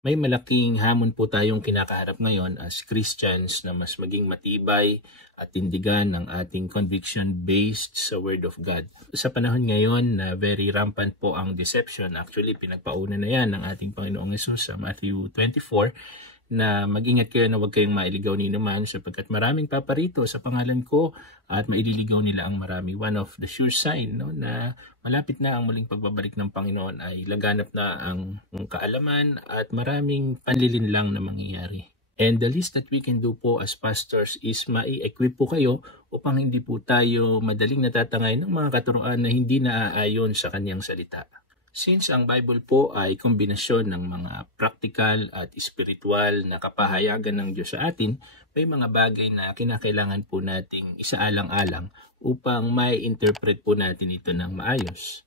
May malaking hamon po tayong kinakaharap ngayon as Christians na mas maging matibay at tindigan ang ating conviction based sa Word of God. Sa panahon ngayon na very rampant po ang deception, actually pinagpauna na yan ng ating Panginoong Hesus sa Matthew 24, na mag-ingat kayo na huwag kayong mailigaw ni naman sapagkat maraming paparito sa pangalan ko at maililigaw nila ang marami. One of the sure sign na malapit na ang muling pagbabalik ng Panginoon ay laganap na ang kaalaman at maraming panlilinlang na mangyayari. And the least that we can do po as pastors is mai-equip po kayo upang hindi po tayo madaling natatangay ng mga katuruan na hindi naaayon sa kanyang salita. Since ang Bible po ay kombinasyon ng mga practical at spiritual na kapahayagan ng Diyos sa atin, may mga bagay na kinakailangan po nating isaalang-alang upang mai-interpret po natin ito ng maayos.